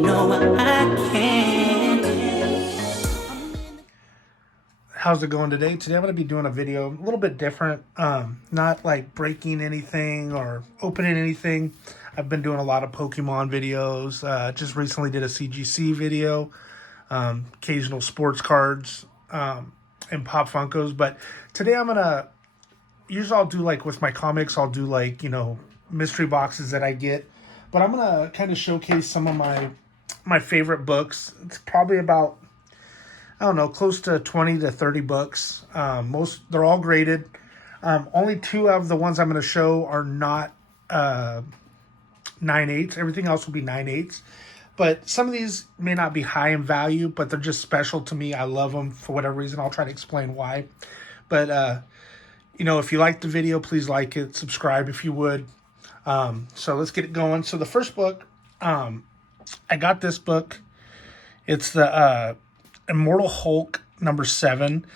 No, I can't. How's it going today? Today I'm going to be doing a video a little bit different. Not like breaking anything or opening anything. I've been doing a lot of Pokemon videos. Just recently did a CGC video. Occasional sports cards and Pop Funkos. But today I'm going to... Usually I'll do like with my comics, I'll do like, mystery boxes that I get. But I'm going to kind of showcase some of my favorite books. It's probably about... I don't know, close to 20 to 30 books. They're all graded. Only two of the ones I'm going to show are not 9/8. Everything else will be 9/8. But some of these may not be high in value, but they're just special to me. I love them for whatever reason. I'll try to explain why. But, if you like the video, please like it. Subscribe if you would. So let's get it going. So the first book, I got this book. It's the... Immortal Hulk number 7,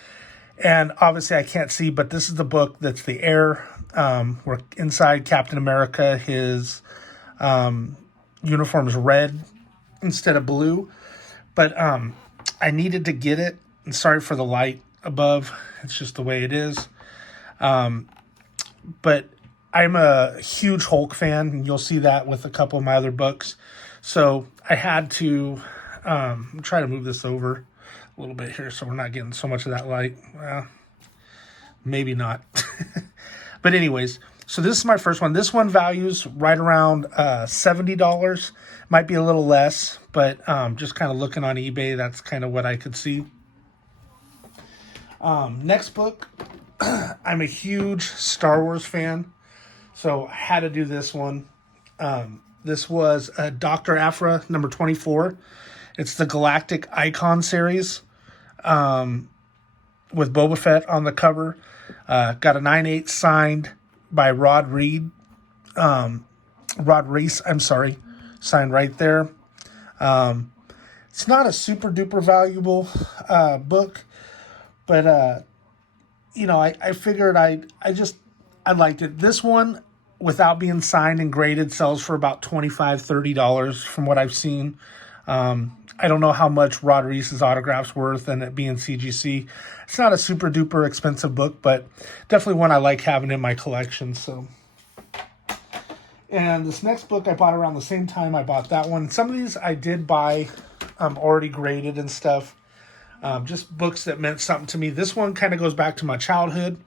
and obviously I can't see, but this is the book that's the air, where inside Captain America, his uniform is red instead of blue, but I needed to get it, and sorry for the light above, it's just the way it is, but I'm a huge Hulk fan, and you'll see that with a couple of my other books, so I had to try to move this over a little bit here so we're not getting so much of that light. Well, maybe not. But anyways, so this is my first one. This one values right around $70. Might be a little less, but just kind of looking on eBay, that's kind of what I could see. Next book, I'm a huge Star Wars fan, so I had to do this one. This was Dr. Aphra number 24. It's the Galactic Icon series with Boba Fett on the cover. Got a 9/8 signed by Rod Reese, signed right there. It's not a super duper valuable book, but I figured I liked it. This one, without being signed and graded, sells for about $25-$30 from what I've seen. I don't know how much Rod Reese's autograph's worth, and it being CGC. It's not a super duper expensive book, but definitely one I like having in my collection. So, and this next book I bought around the same time I bought that one. Some of these I did buy already graded and stuff. Just books that meant something to me. This one kind of goes back to my childhood,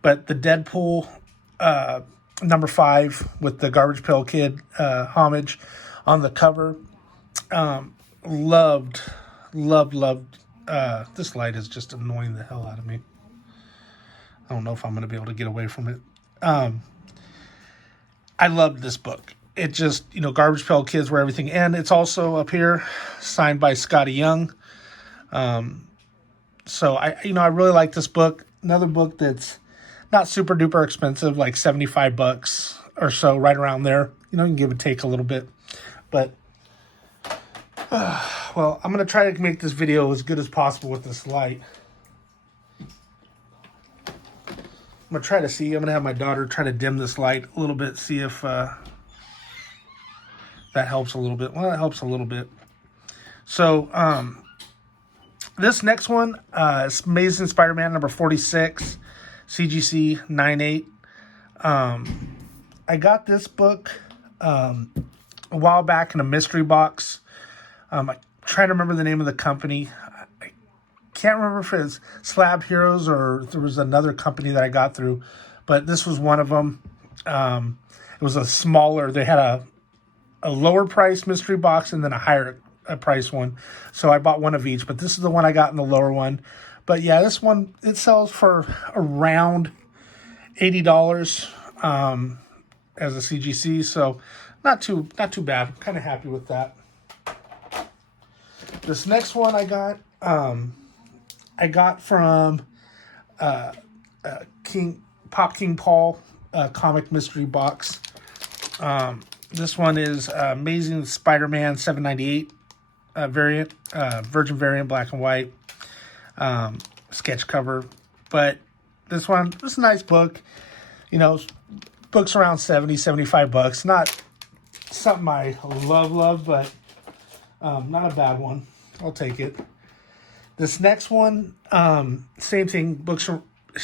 but the Deadpool number 5 with the Garbage Pail Kid homage on the cover. Loved. This light is just annoying the hell out of me. I don't know if I'm going to be able to get away from it. I loved this book. It just, Garbage Pail Kids where everything ends. It's also up here, signed by Scotty Young. So I really like this book. Another book that's not super duper expensive, like $75 or so, right around there. You can give and take a little bit, but well, I'm going to try to make this video as good as possible with this light. I'm going to try to see. I'm going to have my daughter try to dim this light a little bit, see if that helps a little bit. Well, it helps a little bit. So, this next one is Amazing Spider-Man number 46, CGC 9/8. I got this book a while back in a mystery box. I'm trying to remember the name of the company. I can't remember if it's Slab Heroes or if there was another company that I got through, but this was one of them. It was a smaller, they had a lower price mystery box and then a higher price one. So I bought one of each, but this is the one I got in the lower one. But yeah, this one, it sells for around $80 as a CGC. So not too bad. I'm kind of happy with that. This next one I got from King Paul comic mystery box. This one is Amazing Spider-Man 798 variant, Virgin variant, black and white, sketch cover. But this is a nice book. Book's around $70-$75. Not something I love, but Not a bad one. I'll take it. This next one, same thing. Books are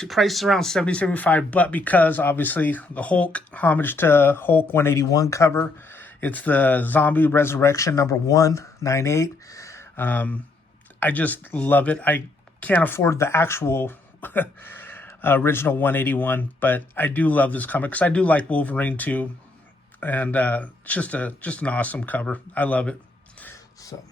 priced around 70-75, but because obviously the Hulk, homage to Hulk 181 cover, it's the Zombie Resurrection number 198. I just love it. I can't afford the actual original 181, but I do love this comic because I do like Wolverine too, and just an awesome cover. I love it. So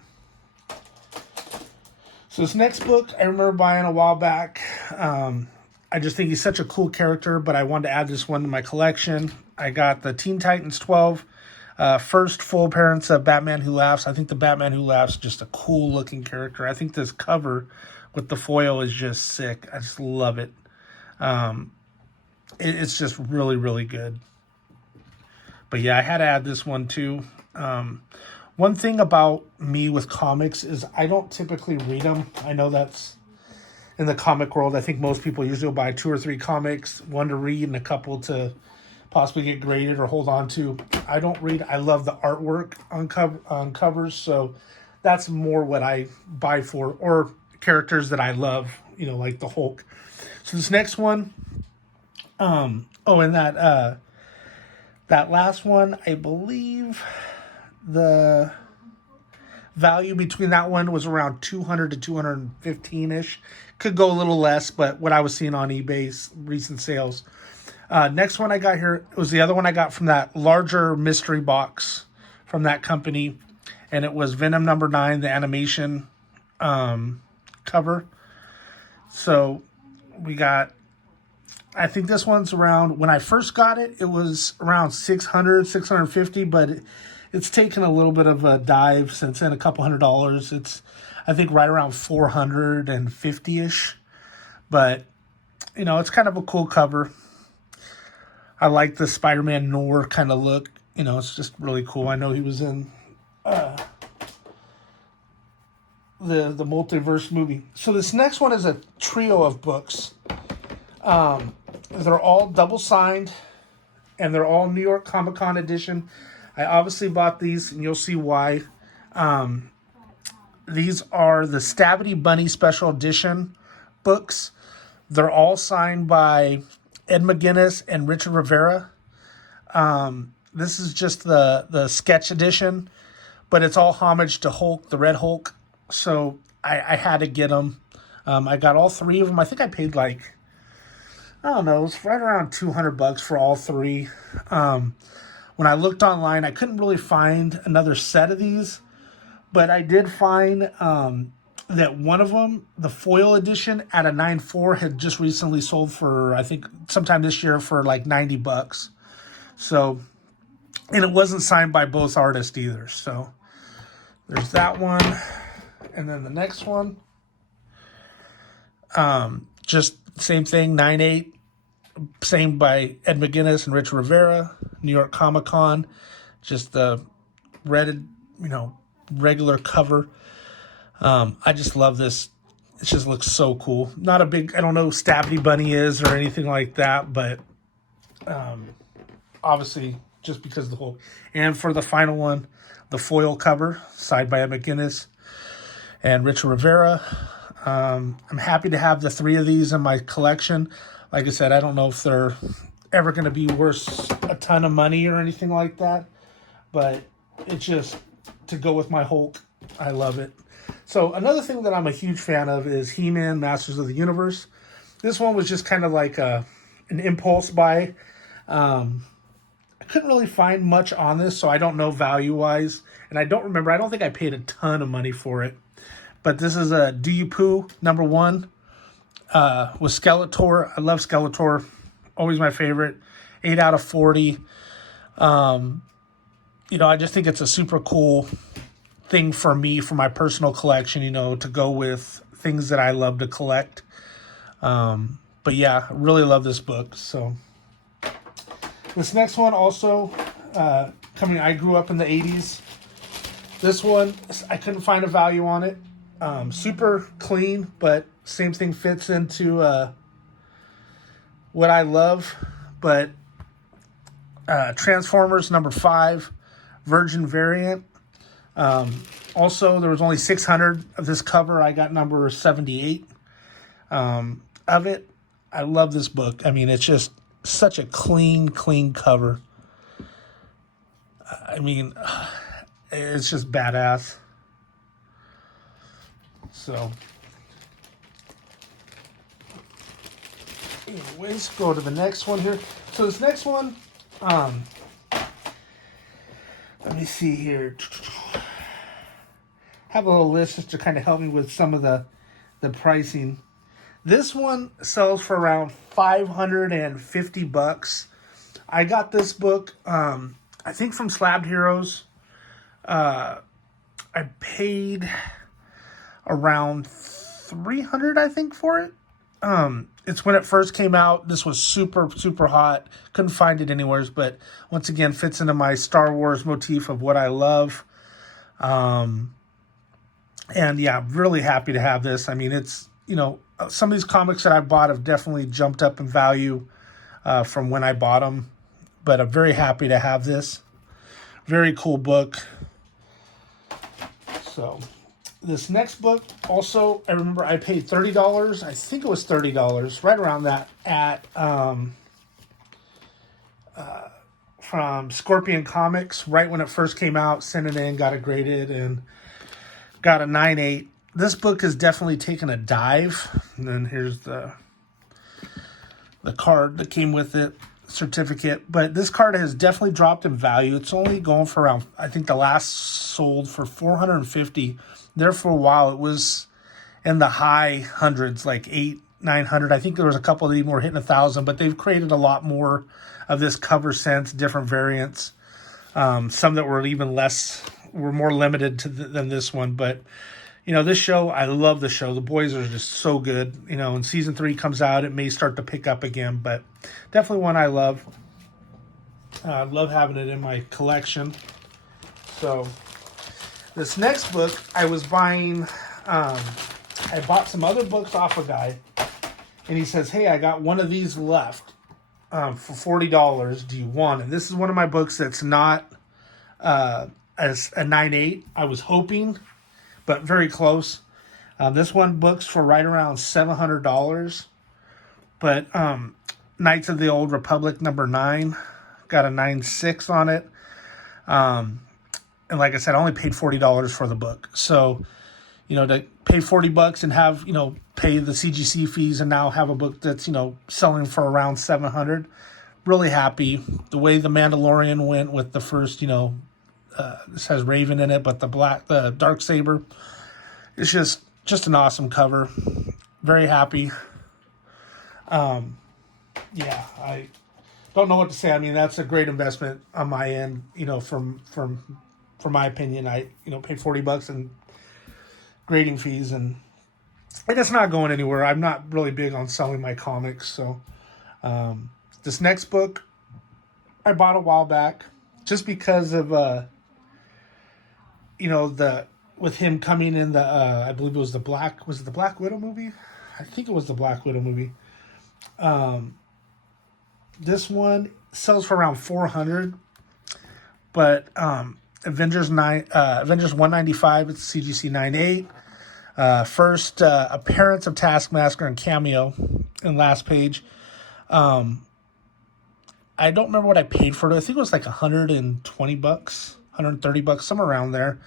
this next book I remember buying a while back. I just think he's such a cool character, but I wanted to add this one to my collection. I got the Teen Titans 12, first full appearance of Batman Who Laughs. I think the Batman Who Laughs is just a cool looking character. I think this cover with the foil is just sick. I just love it. It's just really, really good. But yeah, I had to add this one too. One thing about me with comics is I don't typically read them. I know that's in the comic world. I think most people usually will buy 2 or 3 comics, one to read and a couple to possibly get graded or hold on to. I don't read. I love the artwork on covers, so that's more what I buy for, or characters that I love, like the Hulk. So this next one, and that last one, I believe the value between that one was around 200 to 215-ish. Could go a little less, but what I was seeing on eBay's recent sales. Next one I got here was the other one I got from that larger mystery box from that company, and it was Venom number 9, the animation cover. So we got, I think this one's around, when I first got it, it was around 600, 650, but it's taken a little bit of a dive since then, a couple $100. It's, I think, right around 450-ish. But, it's kind of a cool cover. I like the Spider-Man Noir kind of look. It's just really cool. I know he was in the multiverse movie. So this next one is a trio of books. They're all double signed, and they're all New York Comic Con edition. I obviously bought these, and you'll see why. These are the Stavity Bunny Special Edition books. They're all signed by Ed McGuinness and Richard Rivera. This is just the sketch edition, but it's all homage to Hulk, the Red Hulk. So I had to get them. I got all 3 of them. I think I paid I don't know, it was right around $200 for all 3. When I looked online, I couldn't really find another set of these, but I did find that one of them, the foil edition at a 9.4, had just recently sold for, I think, sometime this year for like $90. So, and it wasn't signed by both artists either. So there's that one. And then the next one, just same thing, 9.8. Same by Ed McGuinness and Rich Rivera, New York Comic Con. Just the red, regular cover. I just love this. It just looks so cool. Not a big, I don't know who Stavity Bunny is or anything like that, but obviously just because of the whole. And for the final one, the foil cover, signed by Ed McGuinness and Rich Rivera. I'm happy to have the 3 of these in my collection. Like I said, I don't know if they're ever going to be worth a ton of money or anything like that. But it's just, to go with my Hulk, I love it. So another thing that I'm a huge fan of is He-Man, Masters of the Universe. This one was just kind of like an impulse buy. I couldn't really find much on this, so I don't know value-wise. And I don't remember, I don't think I paid a ton of money for it. But this is a Do You Poo number 1. With Skeletor. I love Skeletor. Always my favorite. 8 out of 40. I just think it's a super cool thing for me, for my personal collection, to go with things that I love to collect. But yeah, I really love this book. So this next one also, I grew up in the 80s. This one, I couldn't find a value on it. Super clean, but same thing fits into what I love. But Transformers number 5, Virgin variant. Also, there was only 600 of this cover. I got number 78 of it. I love this book. I mean, it's just such a clean cover. I mean, it's just badass. So, anyways, go to the next one here. So this next one, let me see here. Have a little list just to kind of help me with some of the pricing. This one sells for around $550. I got this book, I think from Slabbed Heroes. I paid around $300, I think, for it. It's when it first came out. This was super hot. Couldn't find it anywhere, but once again, fits into my Star Wars motif of what I love. And yeah, really happy to have this. I mean, it's, you know, some of these comics that I bought have definitely jumped up in value from when I bought them, but I'm very happy to have this. Very cool book. So this next book, also, I remember I paid $30. I think it was $30, right around that, at from Scorpion Comics, right when it first came out. Sent it in, got it graded, and got a 9.8. This book has definitely taken a dive. And then here's the card that came with it, certificate. But this card has definitely dropped in value. It's only going for around, I think the last sold for $450. There for a while, it was in the high hundreds, like $800-900. I think there was a couple that even were hitting 1,000, but they've created a lot more of this cover since, different variants. Some that were even less, were more limited than this one. But, you know, this show, I love the show. The boys are just so good. You know, when season 3 comes out, it may start to pick up again, but definitely one I love. I love having it in my collection. So this next book, I was buying, I bought some other books off a guy, and he says, hey, I got one of these left for $40. Do you want it? This is one of my books that's not as a 9.8. I was hoping, but very close. This one books for right around $700. But Knights of the Old Republic number 9 got a 9.6 on it. And like I said, I only paid $40 for the book. So, you know, to pay $40 and have, you know, pay the CGC fees and now have a book that's, you know, selling for around $700. Really happy. The way The Mandalorian went with the first, you know, this has Raven in it, but the dark saber. It's just an awesome cover. Very happy. Yeah, I don't know what to say. I mean, that's a great investment on my end, you know, from my opinion. I, you know, paid $40 in grading fees, and it's not going anywhere. I'm not really big on selling my comics. So this next book I bought a while back just because of, you know, with him coming in the, I believe it was the Black Widow movie? I think it was the Black Widow movie. This one sells for around $400, but Avengers 195, it's CGC 9.8. First appearance of Taskmaster and cameo in last page. I don't remember what I paid for it. I think it was like $120, $130, somewhere around there.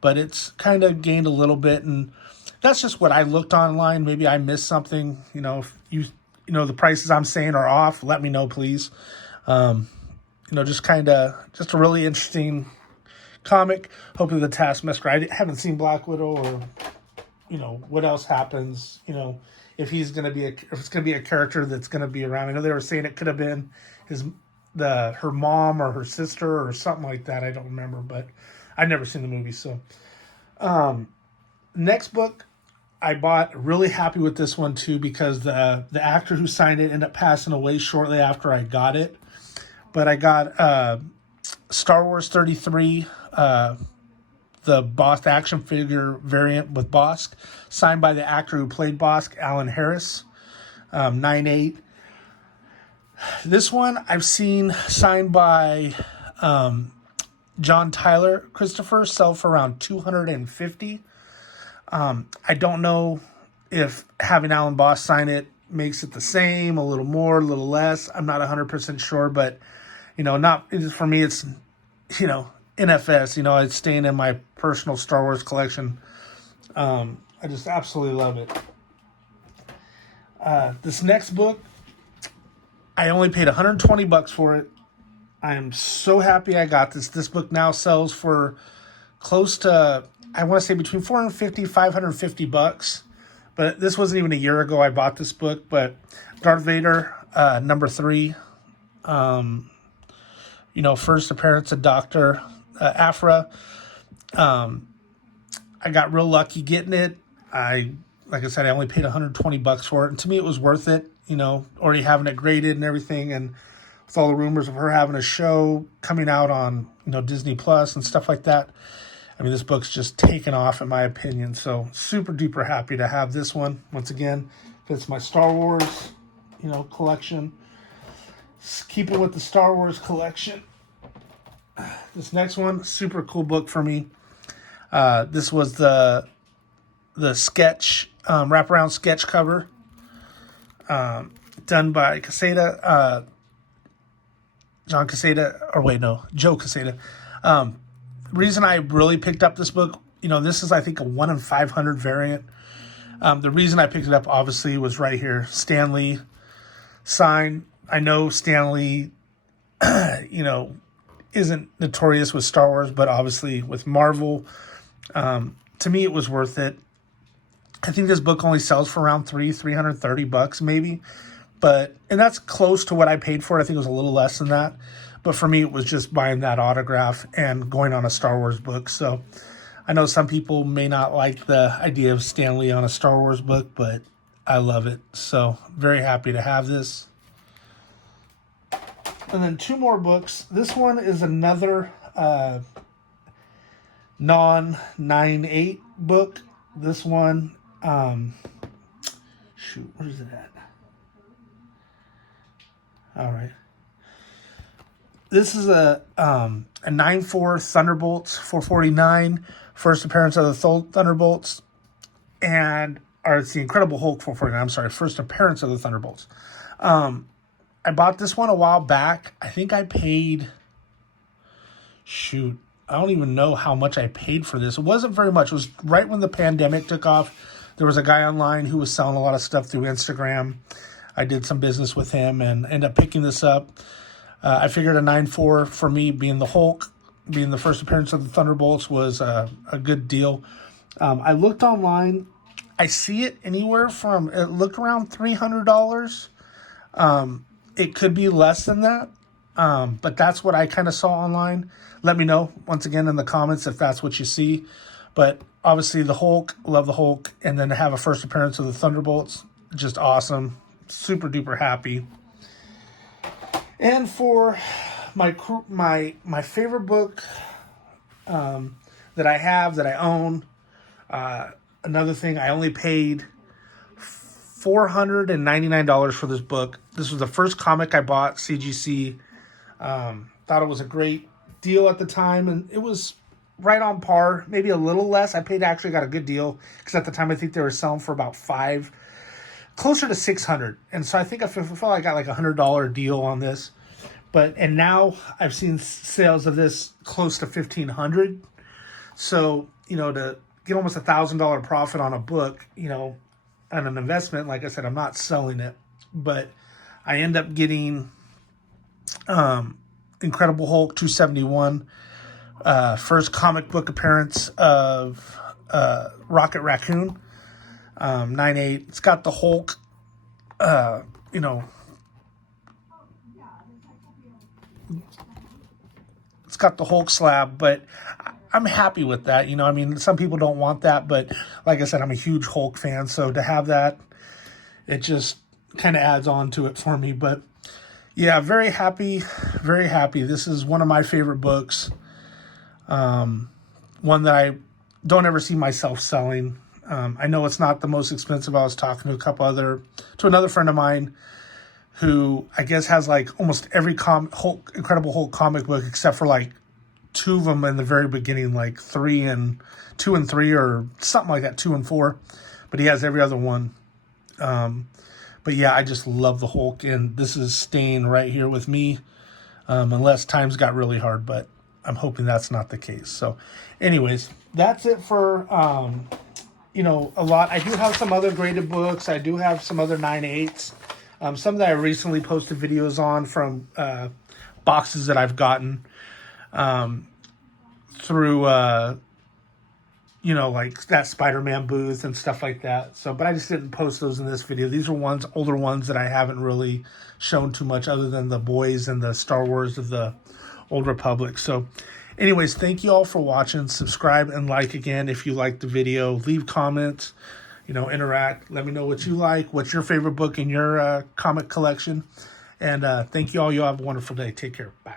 But it's kind of gained a little bit, and that's just what I looked online. Maybe I missed something. You know, if you know the prices I'm saying are off, let me know, please. You know, just a really interesting comic. Hopefully the Taskmaster. I haven't seen Black Widow, or, you know, what else happens. You know, if it's going to be a character that's going to be around. I know they were saying it could have been her mom or her sister or something like that. I don't remember, but I've never seen the movie. So, next book I bought, really happy with this one too, because the actor who signed it ended up passing away shortly after I got it. But I got Star Wars 33, the Bosk action figure variant with Bosk, signed by the actor who played Bosk, Alan Harris, 9.8. This one I've seen signed by John Tyler Christopher sell for around $250. I don't know if having Alan Boss sign it makes it the same, a little more, a little less. I'm not 100% sure, but for me, it's NFS. It's staying in my personal Star Wars collection. I just absolutely love it. This next book, I only paid $120 for it. I am so happy I got this. This book now sells for close to, I want to say between $450, $550. But this wasn't even a year ago I bought this book. But Darth Vader, number 3. First appearance of Dr. Aphra. I got real lucky getting it. Like I said, I only paid $120 for it. And to me, it was worth it. Already having it graded and everything. And with all the rumors of her having a show coming out on, Disney Plus and stuff like that. I mean, this book's just taken off in my opinion. So super duper happy to have this one. Once again, it's my Star Wars, collection. Keep it with the Star Wars collection. This next one, super cool book for me. This was the sketch, wraparound sketch cover, done by Quesada, Joe Quesada. Reason I really picked up this book, this is, I think, a 1 in 500 variant. The reason I picked it up, obviously, was right here. Stan Lee sign. I know Stan Lee, isn't notorious with Star Wars, but obviously with Marvel, to me, it was worth it. I think this book only sells for around $330 maybe. And that's close to what I paid for it. I think it was a little less than that. But for me, it was just buying that autograph and going on a Star Wars book. So I know some people may not like the idea of Stan Lee on a Star Wars book, but I love it. So very happy to have this. And then 2 more books. This one is another non-9/8 book. This one, where is it at? All right. This is a 9/4 Thunderbolts 449, first appearance of the Thunderbolts, or it's the Incredible Hulk 449. I'm sorry, first appearance of the Thunderbolts. I bought this one a while back. I think I paid, I don't even know how much I paid for this. It wasn't very much. It was right when the pandemic took off. There was a guy online who was selling a lot of stuff through Instagram. I did some business with him and ended up picking this up. I figured a 9/4 for me, being the Hulk, being the first appearance of the Thunderbolts, was a good deal. I looked online. I see it anywhere from, it looked around $300. It could be less than that, but that's what I kind of saw online. Let me know, once again, in the comments if that's what you see. But obviously the Hulk, love the Hulk, and then to have a first appearance of the Thunderbolts, just awesome. Super duper happy. And for my favorite book that I own, another thing, I only paid $499 for this book. This was the first comic I bought, CGC. Thought it was a great deal at the time, and it was right on par, maybe a little less. I actually got a good deal, because at the time I think they were selling for about $500, closer to $600. And so I think I felt I got like a $100 deal on this. And now I've seen sales of this close to $1,500. So, to get almost $1,000 profit on a book, on an investment, like I said, I'm not selling it, but I end up getting Incredible Hulk 271, first comic book appearance of Rocket Raccoon, 9/8. It's got the Hulk, it's got the Hulk slab, but I'm happy with that. Some people don't want that, but like I said, I'm a huge Hulk fan, so to have that, it just kind of adds on to it for me. But yeah, very happy, very happy. This is one of my favorite books. One that I don't ever see myself selling. I know it's not the most expensive. I was talking to another friend of mine who I guess has like almost every Incredible Hulk comic book except for like two of them in the very beginning, like 2 and 3 or something like that, 2 and 4. But he has every other one. But yeah, I just love the Hulk, and this is staying right here with me, unless times got really hard, but I'm hoping that's not the case. So anyways, that's it for, a lot. I do have some other graded books. I do have some other 9/8s. Some that I recently posted videos on from boxes that I've gotten through like that Spider-Man booth and stuff like that. So, but I just didn't post those in this video. These are older ones that I haven't really shown too much other than the boys and the Star Wars of the Old Republic. So anyways, thank you all for watching. Subscribe and like again if you liked the video. Leave comments, interact. Let me know what you like. What's your favorite book in your comic collection? And thank you all. You all have a wonderful day. Take care. Bye.